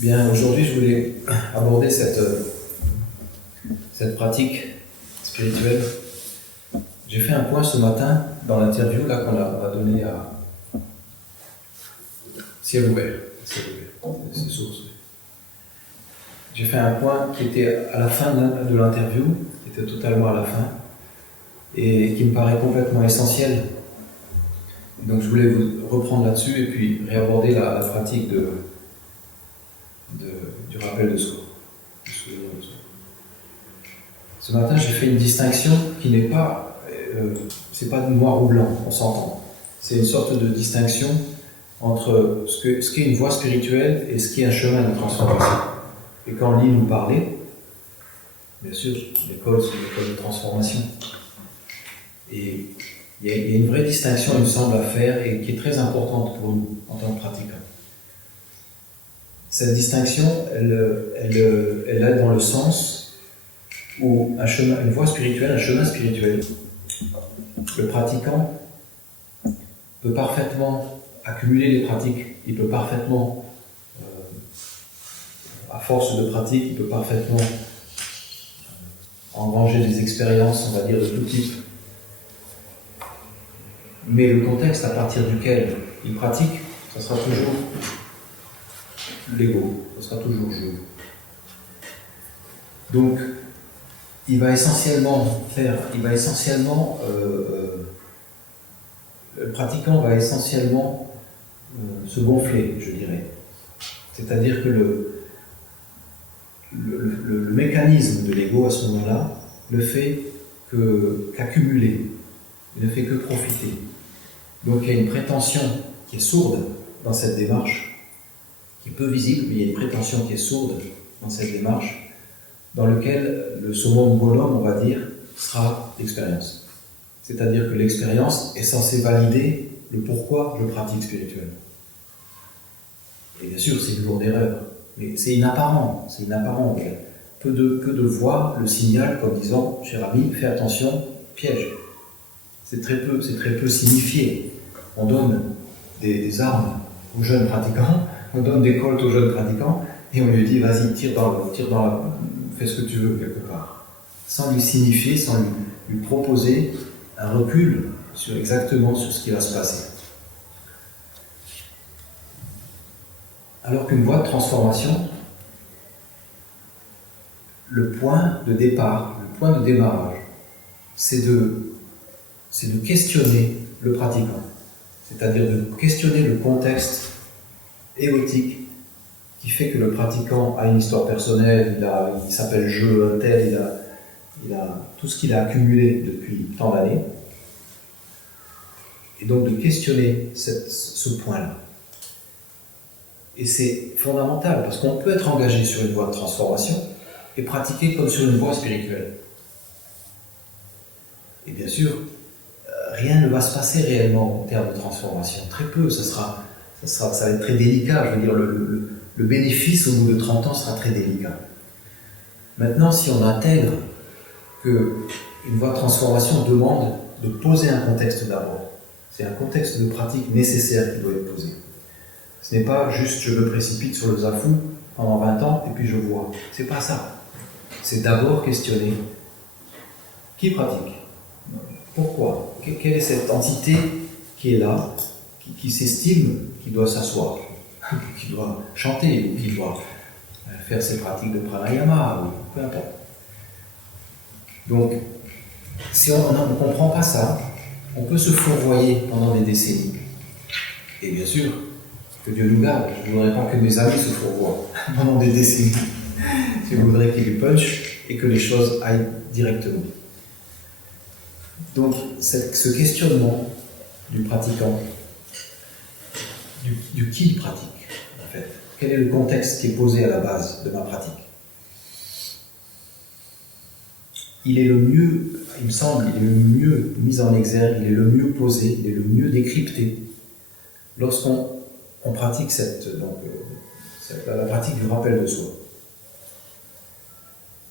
Bien, aujourd'hui, je voulais aborder cette pratique spirituelle. J'ai fait un point ce matin dans l'interview là qu'on a donnée à Ciel ouvert. C'est source. J'ai fait un point qui était à la fin de l'interview, qui était totalement à la fin, et qui me paraît complètement essentiel. Donc je voulais vous reprendre là-dessus et puis réaborder la pratique du rappel de soi, du souvenir de soi. Ce matin, j'ai fait une distinction qui n'est pas, c'est pas noir ou blanc, on s'entend. C'est une sorte de distinction entre ce qu'est une voie spirituelle et ce qui est un chemin de transformation. Et quand Lee nous parlait, bien sûr, l'école, c'est une école de transformation. Et il y a une vraie distinction, il me semble, à faire et qui est très importante pour nous en tant que pratiquants. Cette distinction, elle est dans le sens où une voie spirituelle, un chemin spirituel, le pratiquant peut parfaitement accumuler les pratiques, il peut parfaitement, à force de pratique, il peut parfaitement engranger des expériences, on va dire, de tout type. Mais le contexte à partir duquel il pratique, ça sera toujours l'ego, ça sera toujours je. Donc, le pratiquant va essentiellement se gonfler, je dirais. C'est-à-dire que le mécanisme de l'ego à ce moment-là ne fait qu'accumuler, il ne fait que profiter. Donc il y a une prétention qui est sourde dans cette démarche, qui est peu visible, mais il y a une prétention qui est sourde dans cette démarche, dans laquelle le summum bonum, on va dire, sera l'expérience. C'est-à-dire que l'expérience est censée valider le pourquoi je pratique spirituel. Et bien sûr, c'est une lourde erreur, mais c'est inapparent. Peu de voir le signal comme disant, cher ami, fais attention, piège. C'est très peu signifié. On donne des armes aux jeunes pratiquants, on donne des coltes aux jeunes pratiquants, et on lui dit, vas-y, fais ce que tu veux quelque part. Sans lui signifier, sans lui proposer un recul exactement sur ce qui va se passer. Alors qu'une voie de transformation, le point de départ, le point de démarrage, c'est de questionner le pratiquant, c'est-à-dire de questionner le contexte égotique qui fait que le pratiquant a une histoire personnelle, il s'appelle je, un tel, il a tout ce qu'il a accumulé depuis tant d'années, et donc de questionner ce point-là. Et c'est fondamental, parce qu'on peut être engagé sur une voie de transformation et pratiquer comme sur une voie spirituelle. Et bien sûr, rien ne va se passer réellement en termes de transformation. Très peu, ça va être très délicat. Je veux dire, le bénéfice au bout de 30 ans sera très délicat. Maintenant, si on intègre qu'une voie de transformation demande de poser un contexte d'abord, c'est un contexte de pratique nécessaire qui doit être posé. Ce n'est pas juste je me précipite sur le zafou pendant 20 ans et puis je vois. C'est pas ça. C'est d'abord questionner qui pratique. Pourquoi? Quelle est cette entité qui est là, qui s'estime, qui doit s'asseoir, qui doit chanter, qui doit faire ses pratiques de pranayama, ou peu importe. Donc, si on ne comprend pas ça, on peut se fourvoyer pendant des décennies. Et bien sûr, que Dieu nous garde, je ne voudrais pas que mes amis se fourvoient pendant des décennies. Je voudrais qu'il y ait du punch et que les choses aillent directement. Donc, ce questionnement du pratiquant, du qui pratique, en fait. Quel est le contexte qui est posé à la base de ma pratique? Il est le mieux, il me semble, il est le mieux mis en exergue, il est le mieux posé, il est le mieux décrypté lorsqu'on pratique la pratique du rappel de soi.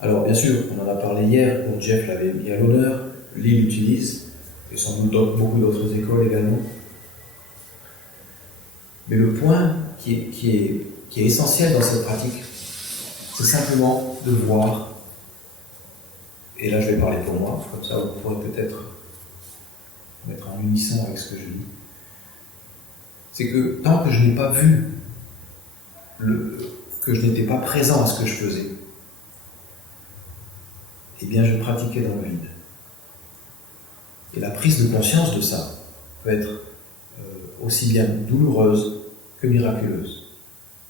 Alors, bien sûr, on en a parlé hier, où Jeff l'avait mis à l'honneur, Lee l'utilise, et sans doute beaucoup d'autres écoles également. Mais le point qui est qui est essentiel dans cette pratique, c'est simplement de voir, et là je vais parler pour moi, comme ça vous pourrez peut-être mettre en unisson avec ce que je dis, c'est que tant que je n'ai pas vu, que je n'étais pas présent à ce que je faisais, eh bien je pratiquais dans le vide. Et la prise de conscience de ça peut être aussi bien douloureuse que miraculeuse.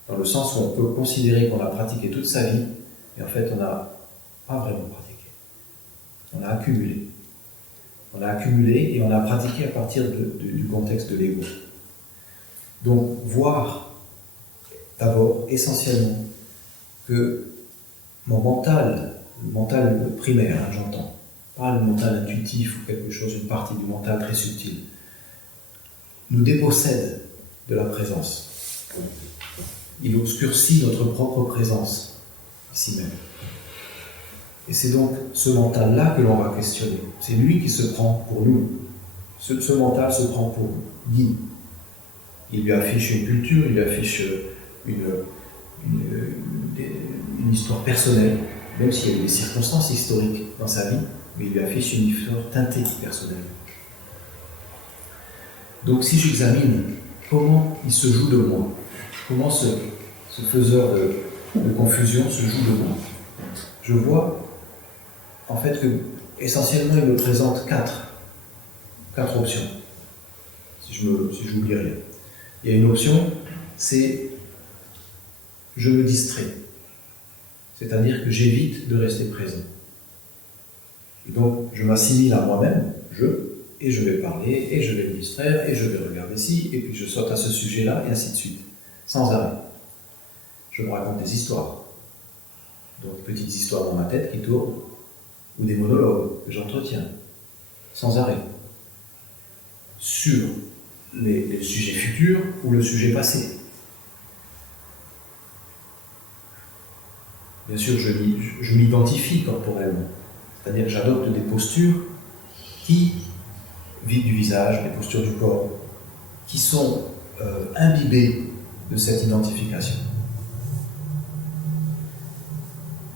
Dans le sens où on peut considérer qu'on a pratiqué toute sa vie, et en fait on n'a pas vraiment pratiqué. On a accumulé. On a accumulé et on a pratiqué à partir du contexte de l'ego. Donc voir d'abord, essentiellement, que mon mental, le mental primaire, hein, j'entends, pas le mental intuitif ou quelque chose, une partie du mental très subtile, nous dépossède de la présence. Il obscurcit notre propre présence, ici même. Et c'est donc ce mental-là que l'on va questionner. C'est lui qui se prend pour nous. Ce mental se prend pour guide. Il lui affiche une culture, il lui affiche une histoire personnelle, même s'il y a eu des circonstances historiques dans sa vie, mais il lui affiche une histoire teintée personnelle. Donc si j'examine comment il se joue de moi, comment ce faiseur de confusion se joue de moi, je vois en fait que essentiellement il me présente quatre options, si j'oublie rien. Il y a une option, c'est je me distrais, c'est-à-dire que j'évite de rester présent. Et donc je m'assimile à moi-même, et je vais parler, et je vais me distraire, et je vais regarder ci, et puis je saute à ce sujet-là, et ainsi de suite, sans arrêt. Je me raconte des histoires, donc petites histoires dans ma tête qui tournent, ou des monologues que j'entretiens, sans arrêt, sur les sujets futurs ou le sujet passé. Bien sûr, je m'identifie corporellement, c'est-à-dire que j'adopte des postures qui vident du visage, des postures du corps, qui sont imbibées de cette identification.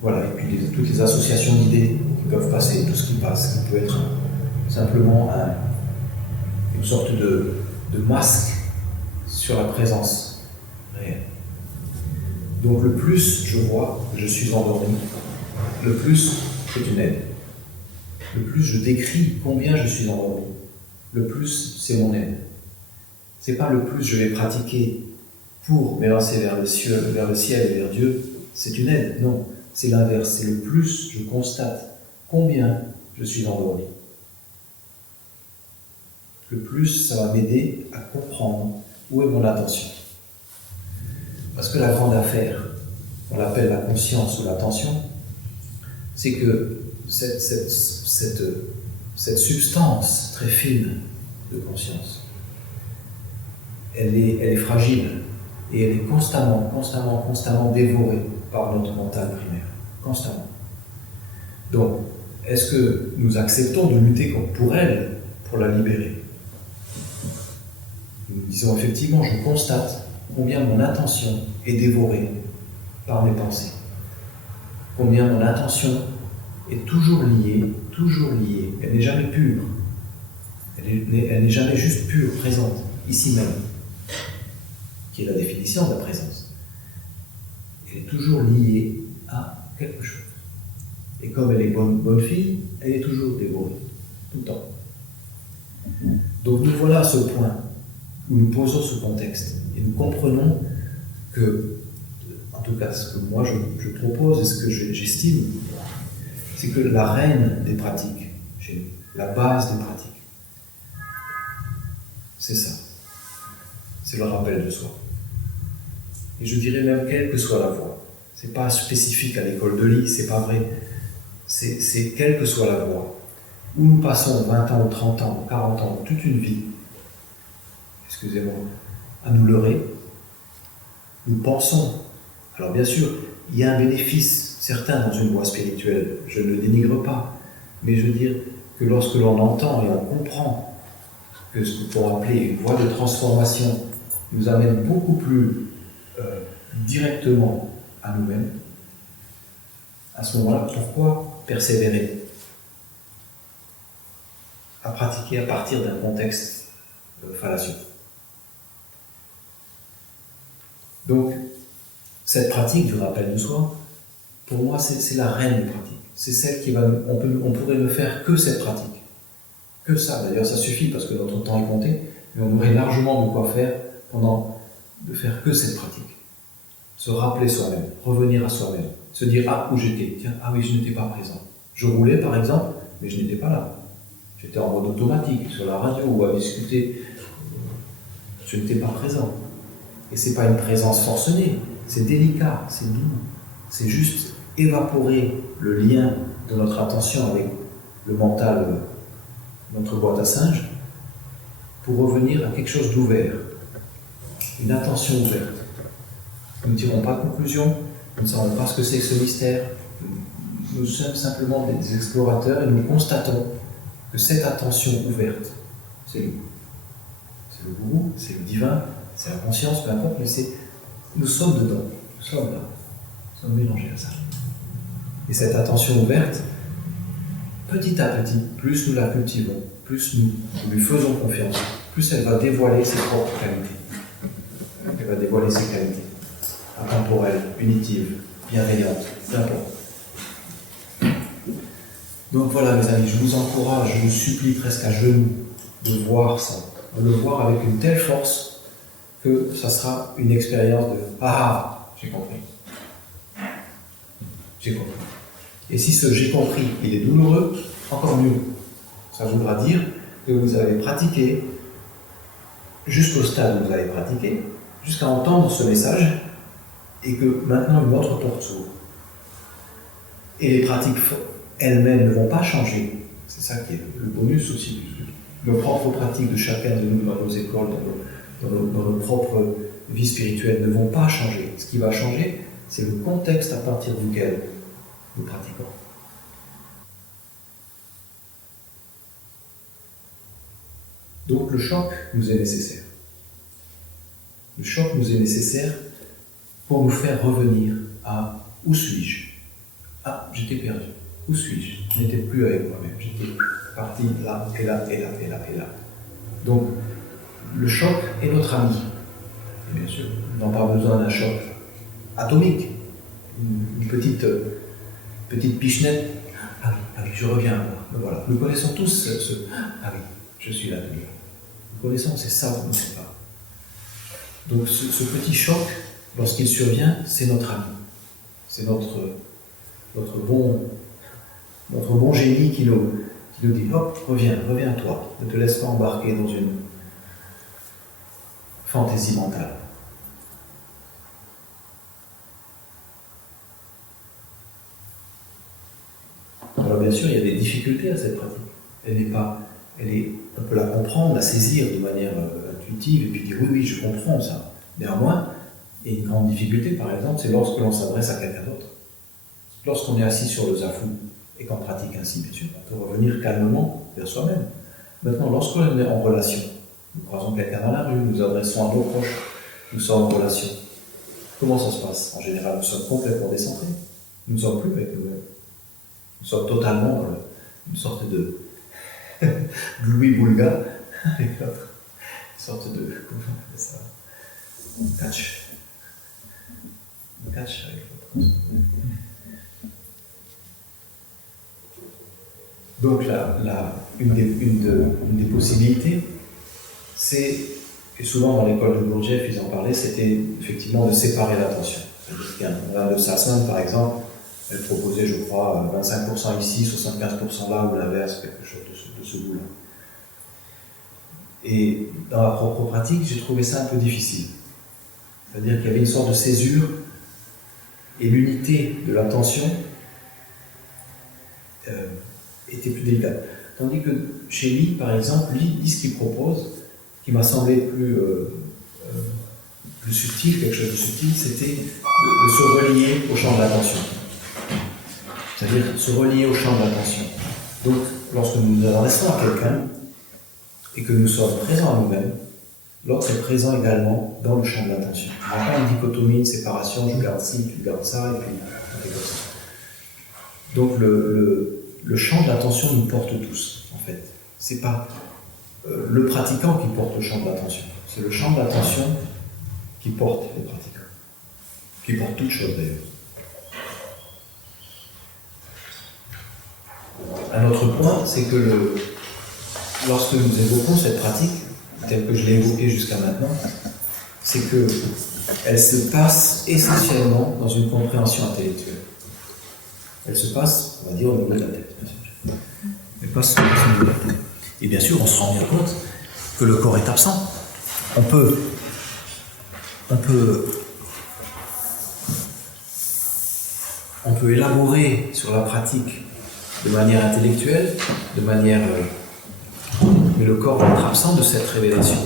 Voilà, et puis toutes les associations d'idées qui peuvent passer, tout ce qui passe, qui peut être simplement une sorte de masque sur la présence réelle. Donc le plus je vois que je suis endormi, le plus c'est une aide. Le plus je décris combien je suis endormi, le plus c'est mon aide. C'est pas le plus je vais pratiquer pour m'élancer vers le ciel et vers Dieu, c'est une aide, non. C'est l'inverse, c'est le plus je constate combien je suis endormi. Le plus ça va m'aider à comprendre où est mon attention. Parce que la grande affaire, on l'appelle la conscience ou l'attention, c'est que cette substance très fine de conscience, elle est fragile et elle est constamment dévorée par notre mental primaire. Constamment. Donc, est-ce que nous acceptons de lutter pour elle, pour la libérer ? Nous disons effectivement, je constate combien mon attention est dévorée par mes pensées. Combien mon attention est toujours liée, elle n'est jamais pure. Elle n'est jamais juste pure, présente, ici même, qui est la définition de la présence. Elle est toujours liée à quelque chose. Et comme elle est bonne fille, elle est toujours dévorée, tout le temps. Donc nous voilà à ce point où nous posons ce contexte et nous comprenons que, en tout cas ce que moi je propose et ce que j'estime, c'est que la reine des pratiques, chez nous, la base des pratiques, c'est ça. C'est le rappel de soi. Et je dirais même quelle que soit la voie. C'est pas spécifique à l'école de Lee, c'est pas vrai. C'est quelle que soit la voie. Où nous passons 20 ans ou 30 ans ou 40 ans ou toute une vie, excusez-moi, à nous leurrer, nous pensons. Alors bien sûr, il y a un bénéfice certain dans une voie spirituelle, je ne le dénigre pas, mais je veux dire que lorsque l'on entend et on comprend que ce qu'on peut appeler une voie de transformation nous amène beaucoup plus directement à nous-mêmes, à ce moment-là, pourquoi persévérer à pratiquer à partir d'un contexte fallacieux? Donc, cette pratique du rappel de soi, pour moi, c'est la reine des pratiques. C'est celle qui va... On pourrait ne faire que cette pratique. Que ça, d'ailleurs, ça suffit parce que notre temps est compté, mais on aurait largement de quoi faire de faire que cette pratique. Se rappeler soi-même, revenir à soi-même, se dire « Ah, où j'étais ? Tiens, ah oui, je n'étais pas présent. » Je roulais, par exemple, mais je n'étais pas là. J'étais en mode automatique, sur la radio ou à discuter. Je n'étais pas présent. Et ce n'est pas une présence forcenée, c'est délicat, c'est doux. C'est juste évaporer le lien de notre attention avec le mental, notre boîte à singes, pour revenir à quelque chose d'ouvert, une attention ouverte. Nous ne tirons pas de conclusion, nous ne savons pas ce que c'est que ce mystère. Nous sommes simplement des explorateurs et nous constatons que cette attention ouverte, c'est nous. C'est le gourou, c'est le divin, c'est la conscience, peu importe, mais nous sommes dedans, nous sommes là, nous sommes mélangés à ça. Et cette attention ouverte, petit à petit, plus nous la cultivons, plus nous lui faisons confiance, plus elle va dévoiler ses propres qualités. Elle va dévoiler ses qualités, intemporelles, unitives, bienveillantes, peu importe. Donc voilà mes amis, je vous encourage, je vous supplie presque à genoux de voir ça, de le voir avec une telle force que ça sera une expérience de « Ah, j'ai compris. J'ai compris. » Et si ce « j'ai compris » il est douloureux, encore mieux. Ça voudra dire que vous avez pratiqué jusqu'au stade où vous avez pratiqué, jusqu'à entendre ce message, et que maintenant une autre porte s'ouvre. Et les pratiques elles-mêmes ne vont pas changer. C'est ça qui est le bonus aussi. Nos propres pratiques de chacun de nous dans nos écoles, dans nos propres vies spirituelles ne vont pas changer. Ce qui va changer, c'est le contexte à partir duquel nous pratiquons. Donc le choc nous est nécessaire. Le choc nous est nécessaire pour nous faire revenir à « Où suis-je » Ah, j'étais perdu. Où suis-je ? Je n'étais plus avec moi-même. J'étais parti là, et là, et là, et là, et là. Donc, le choc est notre ami. Et bien sûr, nous n'avons pas besoin d'un choc atomique. Une petite pichenette. Ah oui, je reviens. Voilà. Nous connaissons tous ce ah oui, je suis là. Nous connaissons, c'est ça qu'on ne sait pas. Donc, ce petit choc, lorsqu'il survient, c'est notre ami. C'est notre bon génie qui nous dit « Hop, reviens à toi, ne te laisse pas embarquer dans une fantaisie mentale. » Alors bien sûr, il y a des difficultés à cette pratique. On peut la comprendre, la saisir de manière intuitive et puis dire « Oui, je comprends ça. » Néanmoins, il y a une grande difficulté, par exemple, c'est lorsque l'on s'adresse à quelqu'un d'autre. Lorsqu'on est assis sur le zafou et qu'on pratique ainsi, bien sûr, on peut revenir calmement vers soi-même. Maintenant, lorsqu'on est en relation, nous croisons quelqu'un dans la rue, nous adressons à nos proches, nous sommes en relation. Comment ça se passe ? En général, nous sommes complètement décentrés. Nous ne sommes plus avec nous-mêmes. Nous sommes totalement dans une sorte de Louis Boulga avec l'autre. Une sorte de... Comment on appelle ça ? Catch avec l'autre. Donc une des possibilités, c'est, et souvent dans l'école de Gurdjieff, ils en parlaient, c'était effectivement de séparer l'attention. Madame de Sassman, par exemple, elle proposait, je crois, 25% ici, 75% là, ou l'inverse, quelque chose de ce goût-là. Et dans ma propre pratique, j'ai trouvé ça un peu difficile. C'est-à-dire qu'il y avait une sorte de césure, et l'unité de l'attention était plus délicate. Tandis que chez lui, par exemple, lui, ce qu'il propose, qui m'a semblé plus subtil, quelque chose de subtil, c'était de se relier au champ de l'attention. C'est-à-dire se relier au champ de l'attention. Donc, lorsque nous nous adressons à quelqu'un et que nous sommes présents à nous-mêmes, l'autre est présent également dans le champ de l'attention. Il n'y a pas une dichotomie, une séparation, je garde ci, tu gardes ça, et puis on fait comme ça. Donc le champ de l'attention nous porte tous, en fait. C'est pas le pratiquant qui porte le champ de l'attention, c'est le champ de l'attention qui porte les pratiquants, qui porte toutes choses d'ailleurs. Un autre point, c'est que lorsque nous évoquons cette pratique, telle que je l'ai évoquée jusqu'à maintenant, c'est qu'elle se passe essentiellement dans une compréhension intellectuelle. Elle se passe, on va dire, au niveau de la tête. Elle passe au niveau de la tête. Et bien sûr, on se rend bien compte que le corps est absent. On peut élaborer sur la pratique de manière intellectuelle, mais le corps va être absent de cette révélation.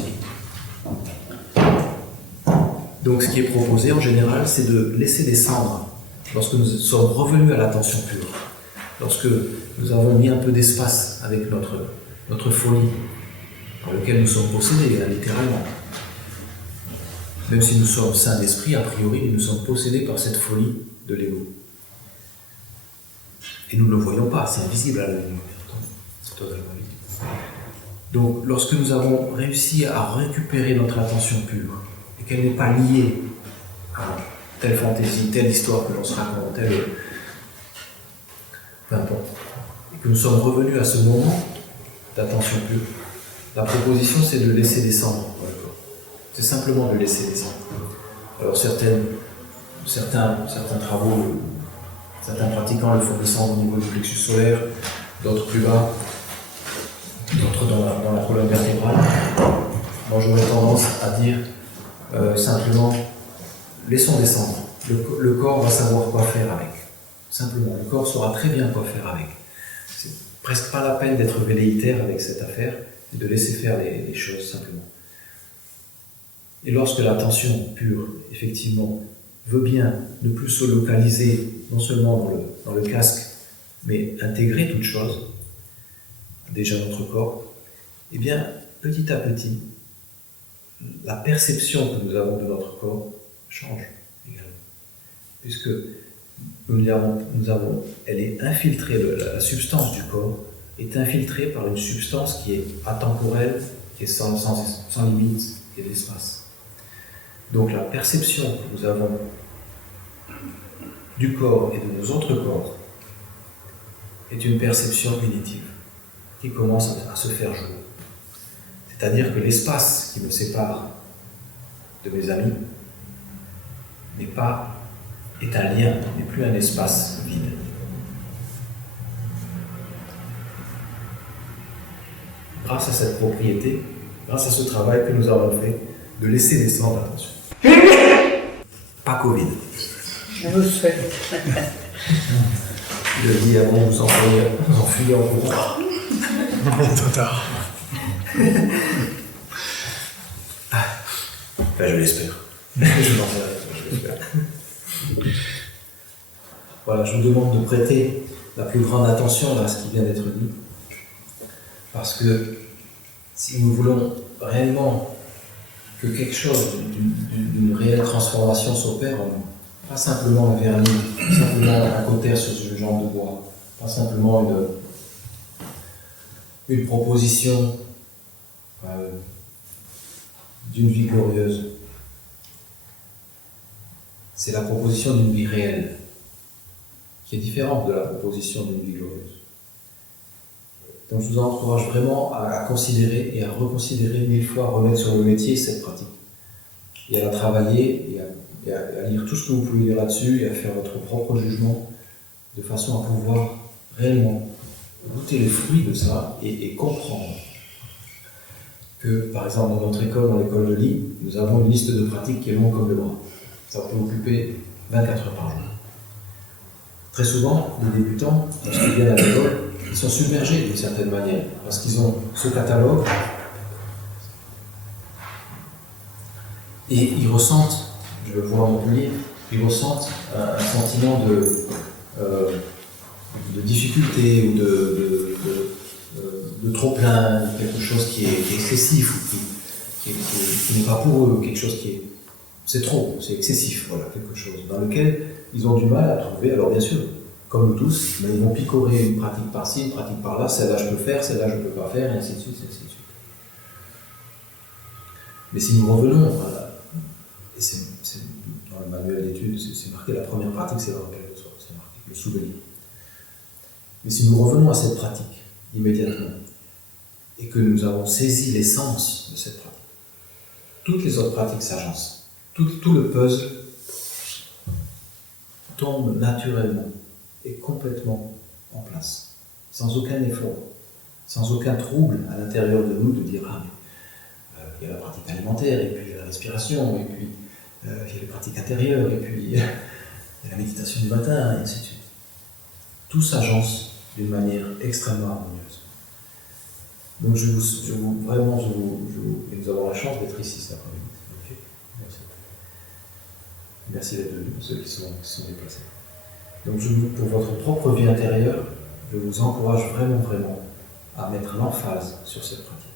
Donc ce qui est proposé en général, c'est de laisser descendre, lorsque nous sommes revenus à l'attention pure, lorsque nous avons mis un peu d'espace avec notre folie, par lequel nous sommes possédés, littéralement. Même si nous sommes saints d'esprit, a priori, nous sommes possédés par cette folie de l'ego. Et nous ne le voyons pas, c'est invisible à l'œil nu. C'est totalement invisible. Donc, lorsque nous avons réussi à récupérer notre attention pure, et qu'elle n'est pas liée à telle fantaisie, telle histoire que l'on se raconte, peu importe, et que nous sommes revenus à ce moment d'attention pure, la proposition c'est de laisser descendre dans le corps. C'est simplement de laisser descendre. Alors certains travaux, certains pratiquants le font descendre au niveau du plexus solaire, d'autres plus bas, d'autres dans la colonne vertébrale. Moi j'aurais tendance à dire simplement laissons descendre. Le corps va savoir quoi faire avec. Simplement, le corps saura très bien quoi faire avec. C'est presque pas la peine d'être velléitaire avec cette affaire et de laisser faire les choses simplement. Et lorsque l'attention pure, effectivement, veut bien ne plus se localiser non seulement dans le casque, mais intégrer toute chose, déjà notre corps, eh bien, petit à petit, la perception que nous avons de notre corps change également. Puisque elle est infiltrée, la substance du corps est infiltrée par une substance qui est atemporelle, qui est sans limite, qui est l'espace. Donc la perception que nous avons du corps et de nos autres corps est une perception unitive qui commence à se faire jour. C'est-à-dire que l'espace qui me sépare de mes amis est un lien, n'est plus un espace vide. Grâce à cette propriété, grâce à ce travail que nous avons fait, de laisser descendre l'attention. Pas Covid. Je vous souhaite. Je le dis avant de vous enfuir en courant. Trop tard. Ben, je l'espère. Je n'en sais rien, je l'espère. Voilà, je vous demande de prêter la plus grande attention à ce qui vient d'être dit. Parce que si nous voulons réellement que quelque chose d'une réelle transformation s'opère en nous, pas simplement un vernis, pas simplement un cautère sur une jambe de bois, pas simplement une proposition d'une vie glorieuse. C'est la proposition d'une vie réelle, qui est différente de la proposition d'une vie glorieuse. Donc je vous encourage vraiment à considérer et à reconsidérer 1000 fois, à remettre sur le métier cette pratique. Et à la travailler, et à lire tout ce que vous pouvez lire là-dessus, et à faire votre propre jugement, de façon à pouvoir réellement goûter les fruits de ça, et comprendre que, par exemple, dans notre école, dans l'école de Lille, nous avons une liste de pratiques qui est longue comme le bras. Ça peut occuper 24 heures par jour. Très souvent, les débutants, lorsqu'ils viennent à l'école, ils sont submergés d'une certaine manière, parce qu'ils ont ce catalogue, et ils ressentent, je le vois à Montpellier, ils ressentent un sentiment de difficulté ou de trop-plein, quelque chose qui est excessif ou qui n'est pas pour eux, quelque chose qui est... C'est trop, c'est excessif, voilà, quelque chose dans lequel ils ont du mal à trouver. Alors bien sûr, comme nous tous, mais ils vont picorer une pratique par-ci, une pratique par-là, celle-là je peux faire, celle-là je ne peux pas faire, et ainsi de suite, et ainsi de suite. Mais si nous revenons, et c'est dans le manuel d'études, c'est marqué la première pratique, c'est le rappel de soi, c'est marqué le souvenir. Mais si nous revenons à cette pratique immédiatement, et que nous avons saisi l'essence de cette pratique, toutes les autres pratiques s'agencent. Tout le puzzle tombe naturellement et complètement en place, sans aucun effort, sans aucun trouble à l'intérieur de nous de dire « Ah, mais il y a la pratique alimentaire, et puis il y a la respiration, et puis il y a les pratiques intérieures, et puis il y a la méditation du matin, et ainsi de suite. » Tout s'agence d'une manière extrêmement harmonieuse. Donc et nous avons la chance d'être ici cet après-midi. Okay. Merci. Merci d'être venus, ceux qui sont déplacés. Donc pour votre propre vie intérieure, je vous encourage vraiment à mettre l'emphase sur cette pratique.